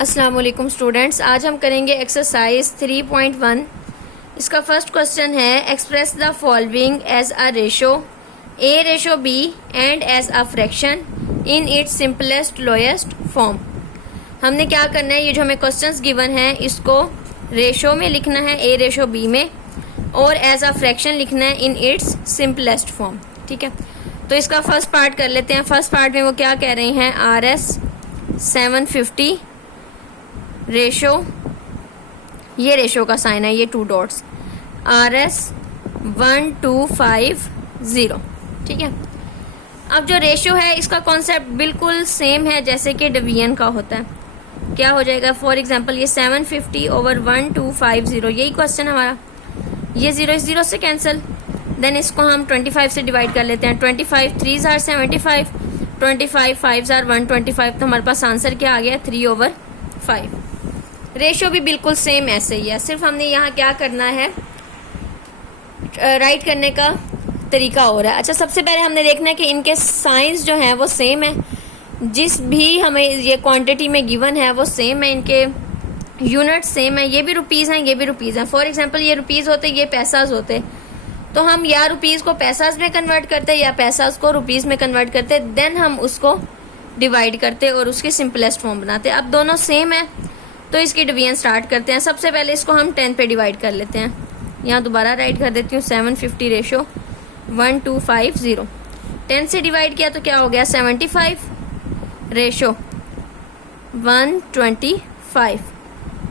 अस्सलाम वालेकुम स्टूडेंट्स, आज हम करेंगे एक्सरसाइज 3.1। इसका फर्स्ट क्वेश्चन है express the following as a ratio A ratio B and as a fraction in its simplest lowest form. हमने क्या करना है, ये जो हमें क्वेश्चंस गिवन है इसको रेशो में लिखना है ए रेशो बी में, और एज अ फ्रैक्शन लिखना है इन इट्स सिंपलेस्ट फॉर्म। ठीक है, तो इसका फर्स्ट पार्ट कर लेते हैं। फर्स्ट पार्ट में वो क्या कह रहे हैं, आर एस 750 रेशो, ये रेशो का साइन है, ये 2 डॉट्स, आर एस 1250। ठीक है, अब जो रेशो है इसका कॉन्सेप्ट बिल्कुल सेम है जैसे कि डिवीजन का होता है। क्या हो जाएगा, फॉर एग्जांपल ये 750 ओवर 1250, यही क्वेश्चन हमारा। ये 0 इस 0 से कैंसिल, देन इसको हम 25 से डिवाइड कर लेते हैं। 25 3 आर 75, 25 5 आर 125, तो हमारे पास आंसर क्या आ गया, 3/5। रेशो भी बिल्कुल सेम ऐसे ही है, सिर्फ हमने यहाँ क्या करना है, राइट करने का तरीका हो रहा है। अच्छा, सबसे पहले हमने देखना है कि इनके साइंस जो हैं वो सेम है, जिस भी हमें ये क्वांटिटी में गिवन है वो सेम है, इनके यूनिट सेम है। ये भी रुपीज़ हैं, ये भी रुपीज़ हैं। फॉर एग्जांपल ये रुपीज़ होते, ये पैसाज होते, तो हम या रुपीज़ को पैसाज में कन्वर्ट करते या पैसाज को रुपीज़ में कन्वर्ट करते, देन हम उसको डिवाइड करते और उसकी सिंपलेस्ट फॉर्म बनाते। अब दोनों सेम है तो इसकी डिवीजन स्टार्ट करते हैं। सबसे पहले इसको हम 10 पे डिवाइड कर लेते हैं। यहाँ दोबारा राइट कर देती हूँ, 750 रेशो 1250। 10 से डिवाइड किया तो क्या हो गया, 75 रेशो 125।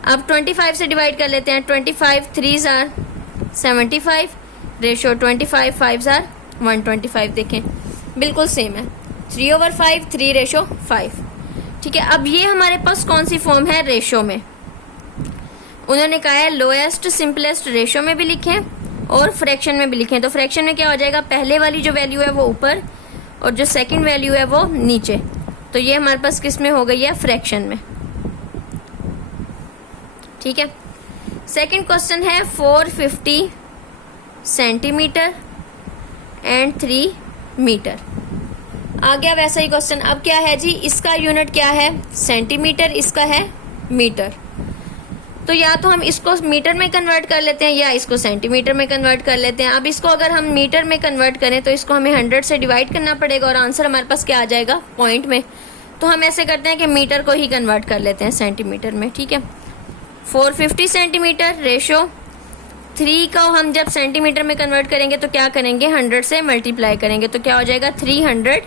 अब 25 से डिवाइड कर लेते हैं। 25 3 आर 75 रेशो 25 5 आर 125। देखें बिल्कुल सेम है, 3/5 3 रेशो 5। ठीक है, अब ये हमारे पास कौन सी फॉर्म है, रेशो में। उन्होंने कहा है लोएस्ट सिंपलेस्ट रेशो में भी लिखें और फ्रैक्शन में भी लिखें। तो फ्रैक्शन में क्या हो जाएगा, पहले वाली जो वैल्यू है वो ऊपर और जो सेकंड वैल्यू है वो नीचे। तो ये हमारे पास किस में हो गई है, फ्रैक्शन में। ठीक है, सेकंड क्वेश्चन है 450 सेंटीमीटर एंड 3 मीटर। आ गया वैसा ही क्वेश्चन। अब क्या है जी, इसका यूनिट क्या है, सेंटीमीटर, इसका है मीटर। तो या तो हम इसको मीटर में कन्वर्ट कर लेते हैं या इसको सेंटीमीटर में कन्वर्ट कर लेते हैं। अब इसको अगर हम मीटर में कन्वर्ट करें तो इसको हमें 100 से डिवाइड करना पड़ेगा और आंसर हमारे पास क्या आ जाएगा, पॉइंट में। तो हम ऐसे करते हैं कि मीटर को ही कन्वर्ट कर लेते हैं सेंटीमीटर में। ठीक है, 450 सेंटीमीटर रेशो 3 को हम जब सेंटीमीटर में कन्वर्ट करेंगे तो क्या करेंगे, 100 से मल्टीप्लाई करेंगे तो क्या हो जाएगा, 300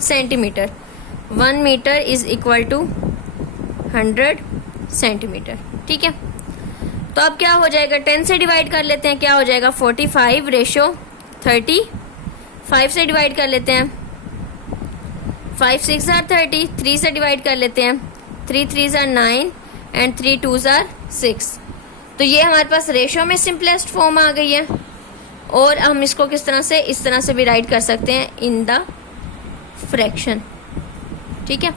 centimetre. 1 metre is equal to 100 centimetre. ठीक है, तो अब क्या हो जाएगा, 10 से डिवाइड कर लेते हैं, क्या हो जाएगा 45 रेशो 30। 5 से डिवाइड कर लेते हैं, 5 6 आर 30। 3 से डिवाइड कर लेते हैं, 3 3 आर 9 एंड 3 2 आर 6। तो ये हमारे पास रेशो में सिंपलेस्ट फॉर्म आ गई है। और हम इसको किस तरह से, इस तरह से भी राइट कर सकते हैं, इन द फ्रैक्शन। ठीक है,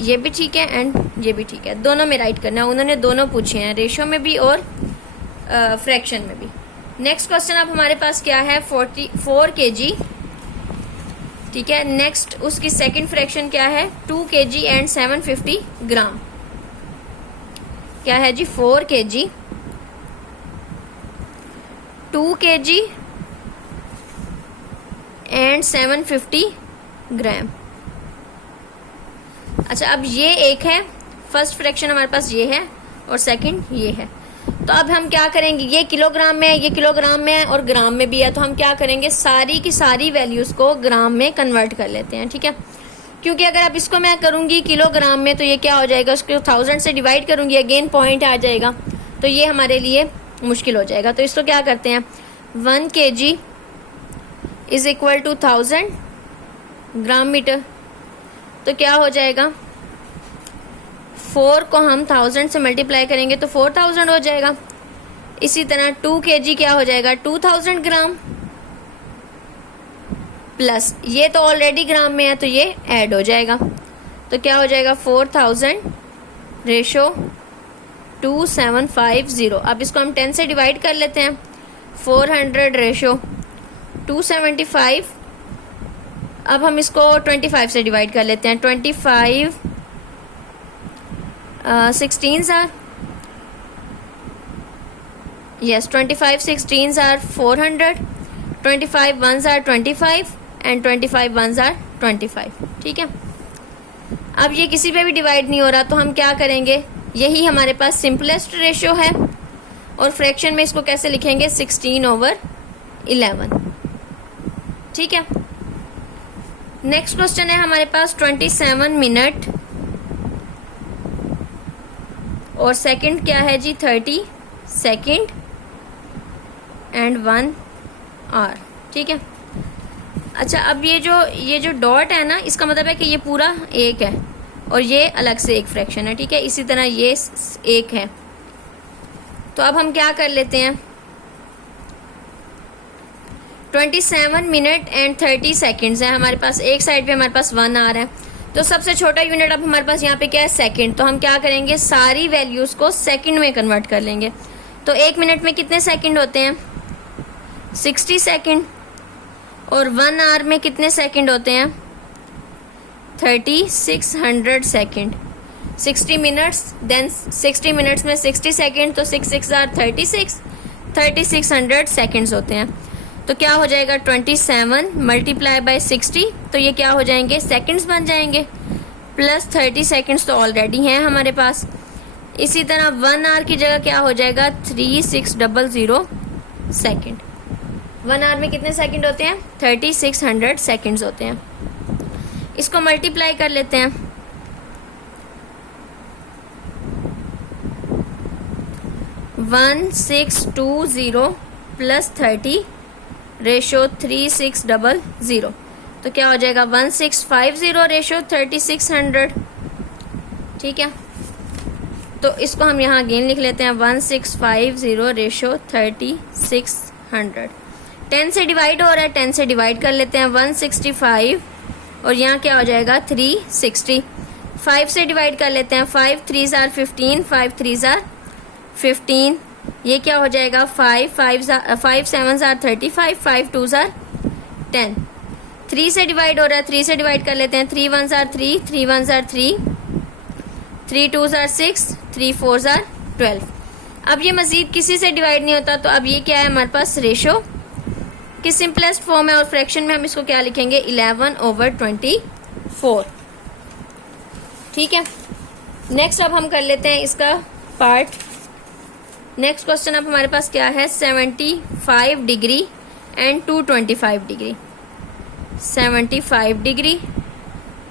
ये भी ठीक है एंड ये भी ठीक है, दोनों में राइट करना है। उन्होंने दोनों पूछे हैं, रेशो में भी और फ्रैक्शन में भी। नेक्स्ट क्वेश्चन अब हमारे पास क्या है, 44 kg। ठीक है, नेक्स्ट उसकी सेकंड फ्रैक्शन क्या है, 2 kg एंड 750 ग्राम। क्या है जी, 4 kg 2 kg एंड 750 ग्राम। अच्छा, अब ये एक है, फर्स्ट फ्रैक्शन हमारे पास ये है और सेकंड ये है। तो अब हम क्या करेंगे, ये किलोग्राम में है, ये किलोग्राम में है और ग्राम में भी है, तो हम क्या करेंगे, सारी की सारी वैल्यूज को ग्राम में कन्वर्ट कर लेते हैं। ठीक है, क्योंकि अगर अब इसको मैं करूंगी किलोग्राम में तो ये क्या हो जाएगा, उसको 1000 से डिवाइड करूंगी, अगेन पॉइंट आ जाएगा, तो ये हमारे लिए मुश्किल हो जाएगा। तो इसको क्या करते हैं, 1 kg is equal to 1000 gram metre. तो क्या हो जाएगा, 4 को हम 1000 से मल्टीप्लाई करेंगे तो 4000 हो जाएगा। इसी तरह 2 kg क्या हो जाएगा, 2000 ग्राम, प्लस ये तो ऑलरेडी ग्राम में है तो ये ऐड हो जाएगा। तो क्या हो जाएगा, 4000 रेशो 2750। अब इसको हम 10 से डिवाइड कर लेते हैं, 400 रेशो 275। अब हम इसको 25 से डिवाइड कर लेते हैं, 25 16s are, yes, 25 16s are 400, 25 ones are 25 and 25 ones are 25. ठीक है, अब ये किसी पे भी डिवाइड नहीं हो रहा तो हम क्या करेंगे, यही हमारे पास सिंपलेस्ट रेशियो है और फ्रैक्शन में इसको कैसे लिखेंगे, 16/11. ठीक है, नेक्स्ट क्वेश्चन है हमारे पास 27 मिनट और सेकंड क्या है जी, 30 सेकंड एंड 1 आवर. ठीक है, अच्छा अब ये जो डॉट है ना, इसका मतलब है कि ये पूरा एक है और ये अलग से एक फ्रैक्शन है. ठीक है, इसी तरह ये एक है. तो अब हम क्या कर लेते हैं, 27 मिनट एंड 30 सेकेंड्स है हमारे पास. एक साइड पे हमारे पास 1 आवर है, तो सबसे छोटा यूनिट अब हमारे पास यहाँ पे क्या है, सेकंड. तो हम क्या करेंगे, सारी वैल्यूज को सेकंड में कन्वर्ट कर लेंगे. तो 1 मिनट में कितने सेकंड होते हैं, 60 सेकंड. और 1 आवर में कितने सेकंड होते हैं, 3600 सेकंड. 60 मिनट्स, देन 60 मिनट्स में 60 सेकंड, तो 6 6 आर 36, 3600 सेकंड्स होते हैं. तो क्या हो जाएगा, 27 मल्टीप्लाई बाय 60, तो ये क्या हो जाएंगे, सेकंड्स बन जाएंगे. प्लस 30 सेकंड्स तो ऑलरेडी हैं हमारे पास. इसी तरह 1 आवर की जगह क्या हो जाएगा, 3600 सेकंड. 1 आवर में कितने सेकंड होते हैं, 3600 सेकंड्स होते हैं. इसको मल्टीप्लाई कर लेते हैं. 1620 प्लस 30 रेशो 3600, तो क्या हो जाएगा, 1650 रेशो 3600. ठीक है, तो इसको हम यहाँ अगेन लिख लेते हैं, 1650 रेशो 3600. 10 से डिवाइड हो रहा है, 10 से डिवाइड कर लेते हैं, 165 और यहाँ क्या हो जाएगा, 360. 5 से डिवाइड कर लेते हैं, 5 3s are 15, 5 3s are 15. ये क्या हो जाएगा, 5 7s are 35, 5 2s are 10. 3 से डिवाइड हो रहा है, 3 से डिवाइड कर लेते हैं, 3 1s are 3, 3 1s are 3, 3 2s are 6, 3 4s are 12. अब ये मजीद किसी से डिवाइड नहीं होता, तो अब ये क्या है हमारे पास, रेशो की सिंपलेस्ट फॉर्म है और फ्रैक्शन में हम इसको क्या लिखेंगे, 11/24. ठीक है, नेक्स्ट अब हम कर लेते हैं इसका पार्ट. नेक्स्ट क्वेश्चन अब हमारे पास क्या है, 75 degree and 225 degree. 75 degree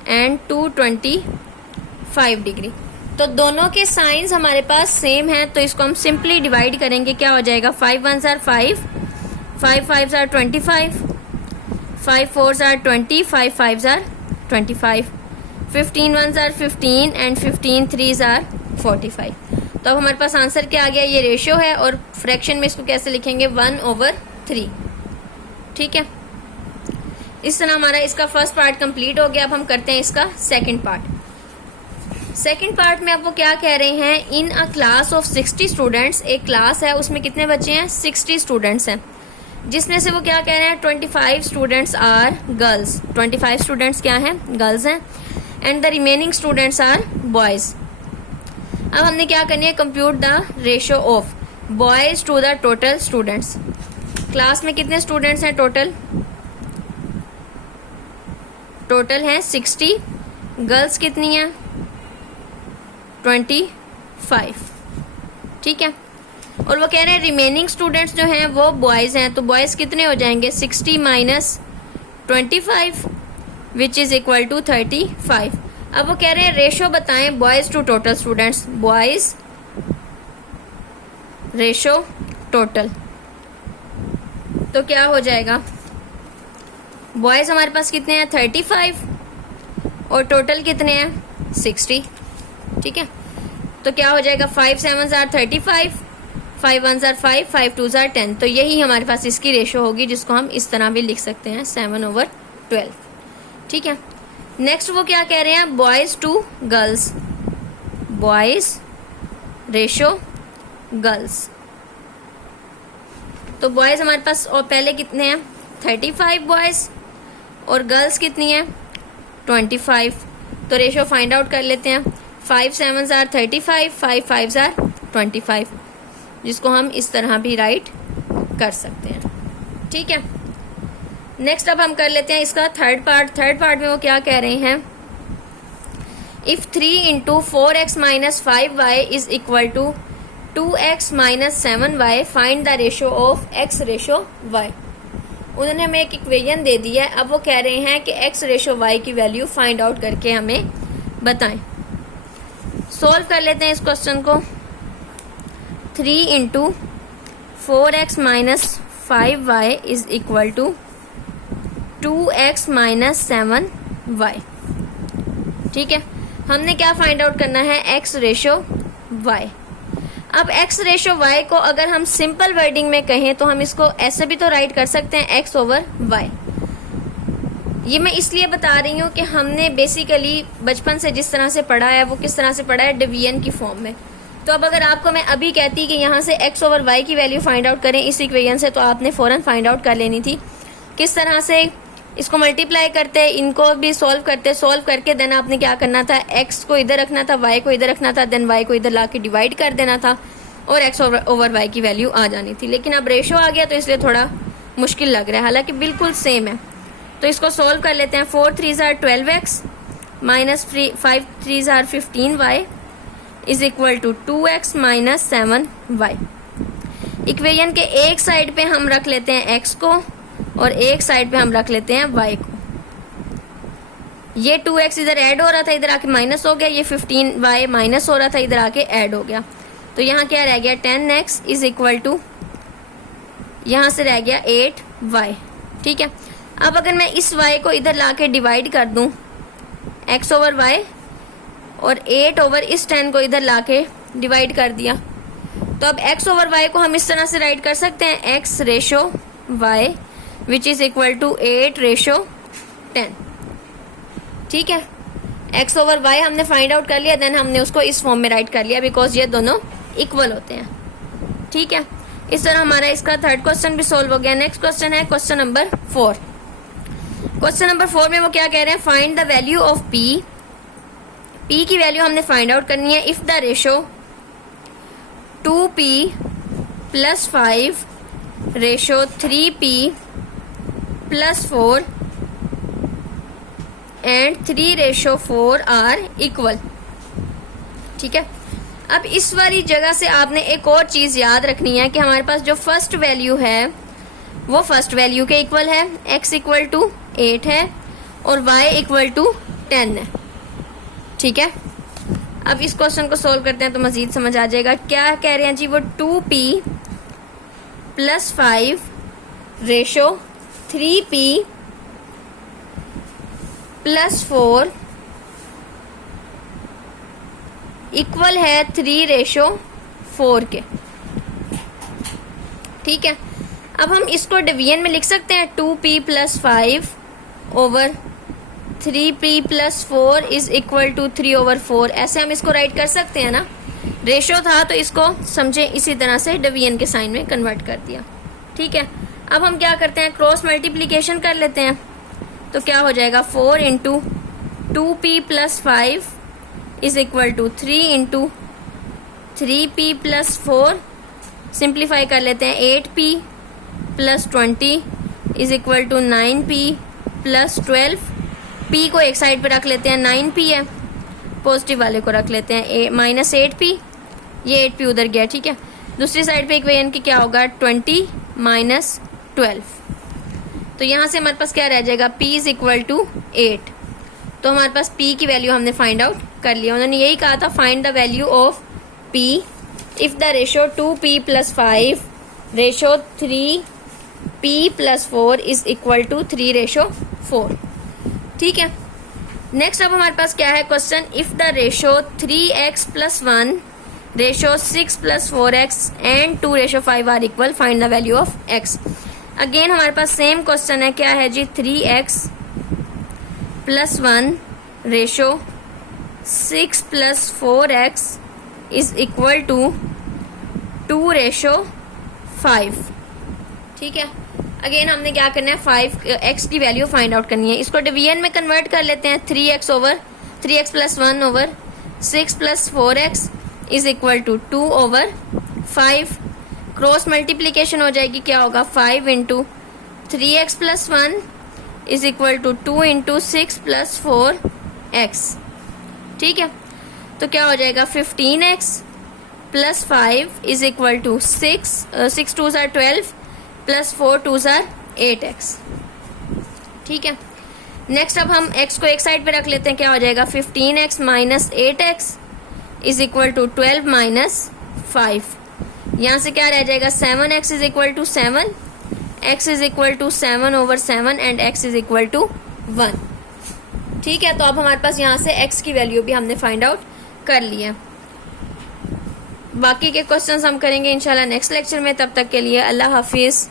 and 225 degree. तो दोनों के साइंस हमारे पास सेम है, तो इसको हम सिंपली डिवाइड करेंगे. क्या हो जाएगा, 5 1s are 5, 5 5s are 25, 5 4s are 20, 5 5s are 25, 15 1s are 15 and 15 3s are 45. तो अब हमारे पास आंसर क्या आ गया, ये रेशियो है और फ्रैक्शन में इसको कैसे लिखेंगे, 1/3. ठीक है, इस तरह हमारा इसका फर्स्ट पार्ट कंप्लीट हो गया. अब हम करते हैं इसका सेकंड पार्ट. सेकंड पार्ट में अब वो क्या कह रहे हैं, इन अ क्लास ऑफ 60 स्टूडेंट्स. एक क्लास है, उसमें कितने बच्चे हैं, 60 स्टूडेंट्स हैं, जिसमें से वो क्या कह रहे हैं, 25 स्टूडेंट्स आर गर्ल्स. 25 स्टूडेंट्स क्या हैं, गर्ल्स हैं, and the remaining students are boys. अब हमने क्या करनी है, compute the ratio of boys to the total students. Class में कितने स्टूडेंट्स हैं, टोटल हैं 60, गर्ल्स कितनी हैं, 25. ठीक है, और वो कह रहे हैं रिमेनिंग स्टूडेंट्स जो हैं वो बॉयज हैं, तो बॉयज कितने हो जाएंगे, 60 minus 25 which is equal to 35. अब वो कह रहे हैं रेशो बताएं boys to total students. Boys ratio total, तो क्या हो जाएगा, बॉयज हमारे पास कितने हैं, 35 और टोटल कितने हैं, 60. ठीक है, तो क्या हो जाएगा, 5 7s are 35, 5 1s are 5, 5 2s are 10. तो यही हमारे पास इसकी रेशो होगी, जिसको हम इस तरह भी लिख सकते हैं, 7/12. ठीक है, नेक्स्ट वो क्या कह रहे हैं, boys to girls. Boys ratio girls, तो बॉयज हमारे पास और पहले कितने हैं, 35 बॉयज और गर्ल्स कितनी है, 25. तो रेशो फाइंड आउट कर लेते हैं. 5 7s are 35, 5 5s are 25, जिसको हम इस तरह भी राइट कर सकते हैं। ठीक है, नेक्स्ट अब हम कर लेते हैं इसका थर्ड पार्ट में वो क्या कह रहे हैं, if 3 into 4x minus 5y is equal to 2x minus 7y find the ratio of x ratio y। उन्होंने हमें एक इक्वेशन दे दी है, अब वो कह रहे हैं कि x रेशो y की वैल्यू फाइंड आउट करके हमें बताएं। सॉल्व कर लेते हैं इस क्वेश्चन को। 3 into 4x minus 5y is equal to 2x minus 7y। ठीक है, हमने क्या फाइंड आउट करना है, x रेशो y। अब x रेशो y को अगर हम सिंपल वर्डिंग में कहें तो हम इसको ऐसे भी तो राइट कर सकते हैं, x ओवर y। ये मैं इसलिए बता रही हूँ कि हमने बेसिकली बचपन से जिस तरह से पढ़ा है वो किस तरह से पढ़ा है, डिवीजन की फॉर्म में। तो अब अगर आपको मैं अभी कहती कि यहाँ से x ओवर y की वैल्यू फाइंड आउट करें इस इक्वेशन से, तो आपने फ़ौरन फाइंड आउट कर लेनी थी। किस तरह से इसको मल्टीप्लाई करते, इनको भी सॉल्व करके देन आपने क्या करना था, x को इधर रखना था, y को इधर रखना था, देन y को इधर ला के डिवाइड कर देना था और x ओवर y की वैल्यू आ जानी थी। लेकिन अब रेशो आ गया तो इसलिए थोड़ा मुश्किल लग रहा है, हालांकि बिल्कुल सेम है। तो इसको सॉल्व कर लेते हैं। 4 3s are 12x minus 5 3s are 15y is equal to 2x minus 7y। Equation के एक साइड पे हम रख लेते हैं x को और एक साइड पे हम रख लेते हैं y को। ये 2x इधर ऐड हो रहा था, इधर आके माइनस हो गया, ये 15y माइनस हो रहा था, इधर आके ऐड हो गया। तो यहाँ क्या रह गया, 10x इज इक्वल टू, यहाँ से रह गया 8y। ठीक है, अब अगर मैं इस y को इधर लाके डिवाइड कर दूं x ओवर y और 8 ओवर इस 10 को इधर लाके डिवाइड कर दिया, तो अब x ओवर y को हम इस तरह से राइट कर सकते हैं, x ratio y which is equal to 8 ratio 10। ठीक है, x ओवर y हमने फाइंड आउट कर लिया, देन हमने उसको इस फॉर्म में राइट कर लिया बिकॉज ये दोनों इक्वल होते हैं। ठीक है, इस तरह हमारा इसका थर्ड क्वेश्चन भी सोल्व हो गया। नेक्स्ट क्वेश्चन है क्वेश्चन नंबर 4। क्वेश्चन नंबर 4 में वो क्या कह रहे हैं, find the value of p। p की वैल्यू हमने फाइंड आउट करनी है if the ratio 2p plus 5 ratio 3p plus 4 and 3 ratio 4 are equal. ठीक है, अब इस वाली जगह से आपने एक और चीज याद रखनी है कि हमारे पास जो फर्स्ट वैल्यू है वो फर्स्ट वैल्यू के इक्वल है, x इक्वल टू 8 है और y इक्वल टू 10 है। ठीक है, अब इस क्वेश्चन को सोल्व करते हैं तो मजीद समझ आ जाएगा। क्या कह रहे हैं जी, वो 2p plus 5 ratio 3p plus 4 equal है 3 रेशो 4 के। ठीक है, अब हम इसको डिवीजन में लिख सकते हैं, 2p plus 5 over 3p plus 4 is equal to 3 over 4। ऐसे हम इसको राइट कर सकते हैं ना, रेशो था तो इसको समझे इसी तरह से डिवीजन के साइन में कन्वर्ट कर दिया। ठीक है, अब हम क्या करते हैं, क्रॉस मल्टीप्लिकेशन कर लेते हैं। तो क्या हो जाएगा, 4 into 2p plus 5 is equal to 3 into 3p plus 4, simplify कर लेते हैं, 8p plus 20 is equal to 9p plus 12। p को एक साइड पे रख लेते हैं, 9p है, पॉजिटिव वाले को रख लेते हैं माइनस 8p, ये 8p उधर गया। ठीक है, दूसरी साइड पे इक्वेशन की क्या होगा, 20 माइनस 12। तो यहाँ से हमारे पास क्या रह जाएगा, p इज इक्वल टू 8। तो हमारे पास p की वैल्यू हमने फाइंड आउट कर लिया। उन्होंने यही कहा था, find the value of p if the ratio 2p plus 5 ratio 3p plus 4 is equal to 3 ratio 4। ठीक है, नेक्स्ट अब हमारे पास क्या है question, if the ratio 3x plus 1 ratio 6 plus 4x and 2 ratio 5 are equal, find the value of x। Again हमारे पास same question है, क्या है जी, 3x plus 1 ratio 6 plus 4x is equal to 2 ratio 5। ठीक है, अगेन हमने क्या करना है, 5x की वैल्यू फाइंड आउट करनी है। इसको डिवीजन में कन्वर्ट कर लेते हैं, 3x plus 1 over 6 plus 4x is equal to 2/5। Cross multiplication हो जाएगी, क्या होगा 5 into 3x plus 1 is equal to 2 into 6 plus 4x। ठीक है, तो क्या हो जाएगा 15x plus 5 is equal to 6 2 ज़ार 12 प्लस 4 2 ज़ार 8x। ठीक है, नेक्स्ट अब हम x को एक साइड पे रख लेते हैं, क्या हो जाएगा 15x minus 8x is equal to 12 minus 5। यहाँ से क्या रह जाएगा 7x is equal to 7, x is equal to 7/7 and x is equal to 1। ठीक है, तो अब हमारे पास यहाँ से x की वैल्यू भी हमने फाइंड आउट कर ली है। बाकी के क्वेश्चंस हम करेंगे इंशाल्लाह नेक्स्ट लेक्चर में। तब तक के लिए अल्लाह हाफिज़।